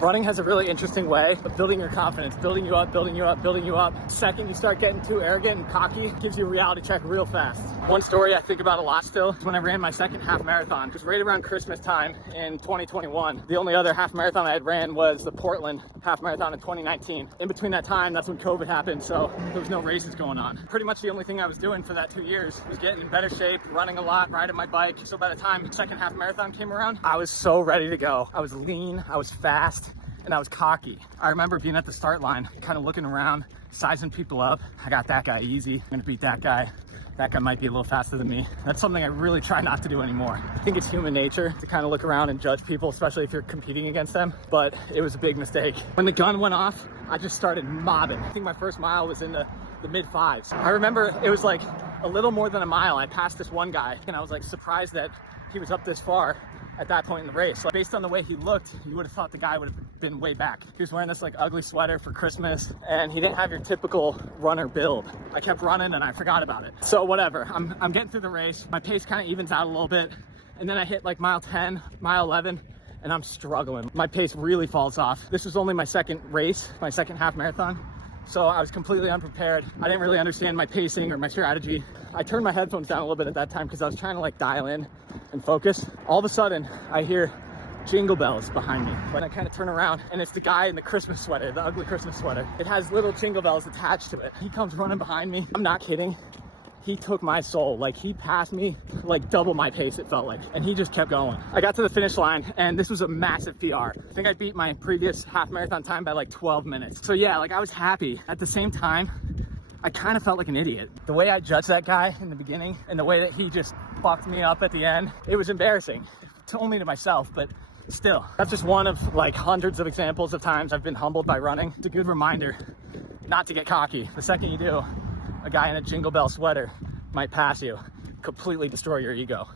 Running has a really interesting way of building your confidence, building you up, building you up, building you up. Second you start getting too arrogant and cocky, it gives you a reality check real fast. One story I think about a lot still is when I ran my second half marathon. It was right around Christmas time in 2021. The only other half marathon I had ran was the Portland half marathon in 2019. In between that time, that's when COVID happened, so there was no races going on. Pretty much the only thing I was doing for that 2 years was getting in better shape, running a lot, riding my bike. So by the time the second half marathon came around, I was so ready to go. I was lean, I was fast, and I was cocky. I remember being at the start line, kind of looking around, sizing people up. I got that guy easy. I'm gonna beat that guy. That guy might be a little faster than me. That's something I really try not to do anymore. I think it's human nature to kind of look around and judge people, especially if you're competing against them, but it was a big mistake. When the gun went off, I just started mobbing. I think my first mile was in the mid fives. I remember it was like a little more than a mile. I passed this one guy and I was like surprised that he was up this far at that point in the race. Like, based on the way he looked, you would have thought the guy would have been way back. He was wearing this like ugly sweater for Christmas and he didn't have your typical runner build. I kept running and I forgot about it. So whatever, I'm getting through the race. My pace kind of evens out a little bit. And then I hit like mile 10, mile 11, and I'm struggling. My pace really falls off. This was only my second race, my second half marathon. So I was completely unprepared. I didn't really understand my pacing or my strategy. I turned my headphones down a little bit at that time because I was trying to like dial in and focus. All of a sudden, I hear jingle bells behind me. When I kind of turn around and it's the guy in the Christmas sweater, the ugly Christmas sweater. It has little jingle bells attached to it. He comes running behind me. I'm not kidding. He took my soul. Like, he passed me like double my pace, it felt like, and he just kept going. I got to the finish line and this was a massive PR. I think I beat my previous half marathon time by like 12 minutes. So yeah, like I was happy. At the same time, I kind of felt like an idiot. The way I judged that guy in the beginning and the way that he just fucked me up at the end, it was embarrassing. Only to myself, but still. That's just one of like hundreds of examples of times I've been humbled by running. It's a good reminder not to get cocky. The second you do, a guy in a Jingle Bell sweater might pass you, completely destroy your ego.